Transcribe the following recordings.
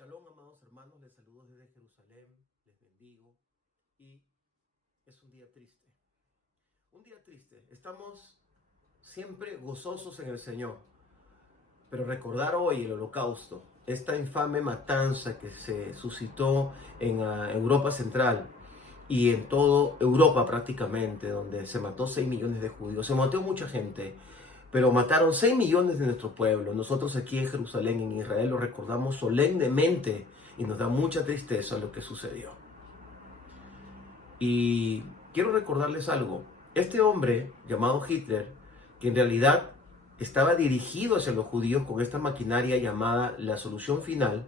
Shalom, amados hermanos, les saludo desde Jerusalén, les bendigo y es un día triste. Un día triste. Estamos siempre gozosos en el Señor, pero recordar hoy el Holocausto, esta infame matanza que se suscitó en Europa Central y en toda Europa prácticamente, donde se mató 6 millones de judíos, se mató mucha gente, pero mataron 6 millones de nuestro pueblo. Nosotros aquí en Jerusalén, en Israel, lo recordamos solemnemente y nos da mucha tristeza lo que sucedió. Y quiero recordarles algo. Este hombre llamado Hitler, que en realidad estaba dirigido hacia los judíos con esta maquinaria llamada la solución final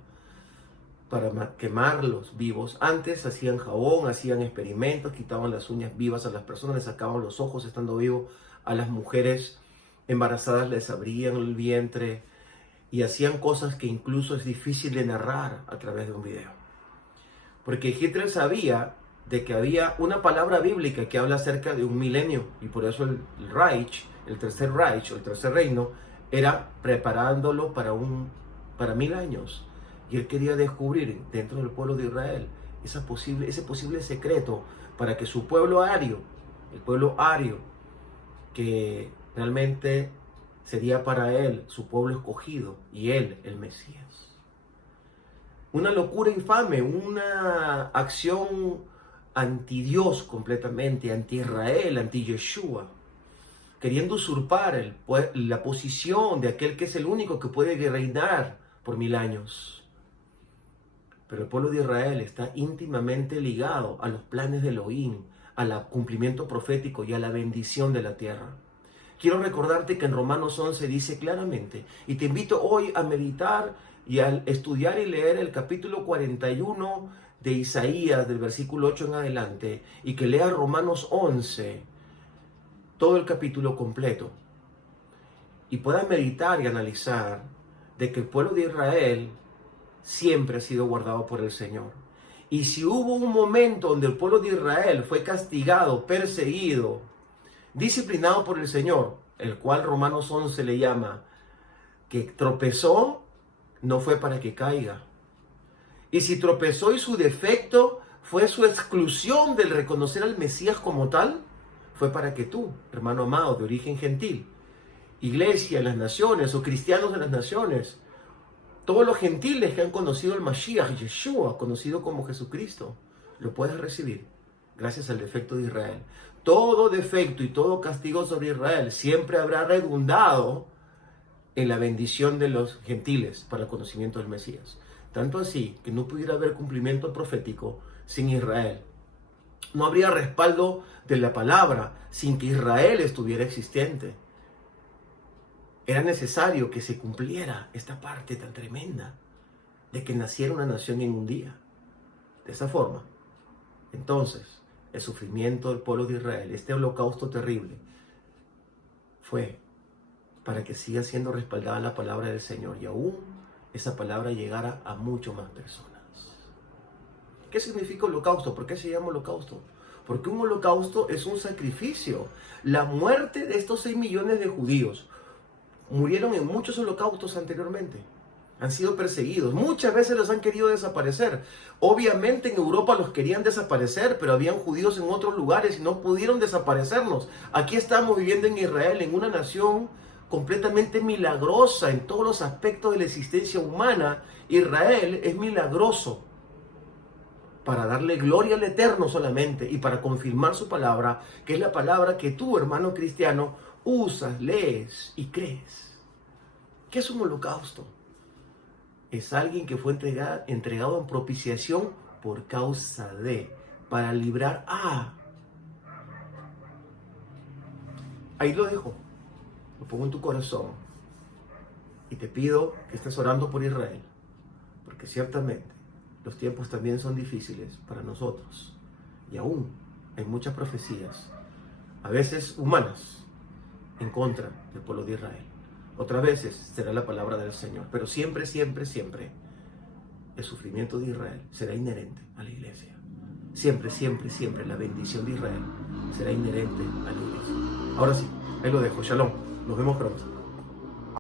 para quemarlos vivos. Antes hacían jabón, hacían experimentos, quitaban las uñas vivas a las personas, les sacaban los ojos estando vivos, a las mujeres embarazadas les abrían el vientre y hacían cosas que incluso es difícil de narrar a través de un video. Porque Hitler sabía de que había una palabra bíblica que habla acerca de un milenio, y por eso el Reich, el tercer Reich o el tercer reino, era preparándolo para 1000 años. Y él quería descubrir dentro del pueblo de Israel ese posible secreto para que su pueblo ario, el pueblo ario, que realmente sería para él su pueblo escogido y él el Mesías. Una locura infame, una acción anti-Dios completamente, anti-Israel, anti-Yeshua, queriendo usurpar la posición de aquel que es el único que puede reinar por 1000 años. Pero el pueblo de Israel está íntimamente ligado a los planes de Elohim, al cumplimiento profético y a la bendición de la tierra. Quiero recordarte que en Romanos 11 dice claramente, y te invito hoy a meditar y a estudiar y leer el capítulo 41 de Isaías, del versículo 8 en adelante, y que leas Romanos 11, todo el capítulo completo, y puedas meditar y analizar de que el pueblo de Israel siempre ha sido guardado por el Señor. Y si hubo un momento donde el pueblo de Israel fue castigado, perseguido, disciplinado por el Señor, el cual Romanos 11 le llama, que tropezó, no fue para que caiga. Y si tropezó y su defecto fue su exclusión del reconocer al Mesías como tal, fue para que tú, hermano amado de origen gentil, iglesia en las naciones o cristianos en las naciones, todos los gentiles que han conocido al Mashiach, Yeshua, conocido como Jesucristo, lo puedes recibir gracias al defecto de Israel. Todo defecto y todo castigo sobre Israel siempre habrá redundado en la bendición de los gentiles para el conocimiento del Mesías. Tanto así que no pudiera haber cumplimiento profético sin Israel. No habría respaldo de la palabra sin que Israel estuviera existente. Era necesario que se cumpliera esta parte tan tremenda de que naciera una nación en un día. De esa forma, entonces, el sufrimiento del pueblo de Israel, este holocausto terrible, fue para que siga siendo respaldada la palabra del Señor y aún esa palabra llegara a mucho más personas. ¿Qué significa holocausto? ¿Por qué se llama holocausto? Porque un holocausto es un sacrificio. La muerte de estos 6 millones de judíos murieron en muchos holocaustos anteriormente. Han sido perseguidos. Muchas veces los han querido desaparecer. Obviamente en Europa los querían desaparecer, pero habían judíos en otros lugares y no pudieron desaparecernos. Aquí estamos viviendo en Israel, en una nación completamente milagrosa en todos los aspectos de la existencia humana. Israel es milagroso para darle gloria al Eterno solamente y para confirmar su palabra, que es la palabra que tú, hermano cristiano, usas, lees y crees. ¿Qué es un holocausto? Es alguien que fue entregado en propiciación por causa de, para librar a. Ahí lo dejo, lo pongo en tu corazón y te pido que estés orando por Israel, porque ciertamente los tiempos también son difíciles para nosotros y aún hay muchas profecías, a veces humanas, en contra del pueblo de Israel. Otras veces será la palabra del Señor, pero siempre, siempre, siempre el sufrimiento de Israel será inherente a la iglesia. Siempre, siempre, siempre la bendición de Israel será inherente a la iglesia. Ahora sí, ahí lo dejo. Shalom. Nos vemos pronto.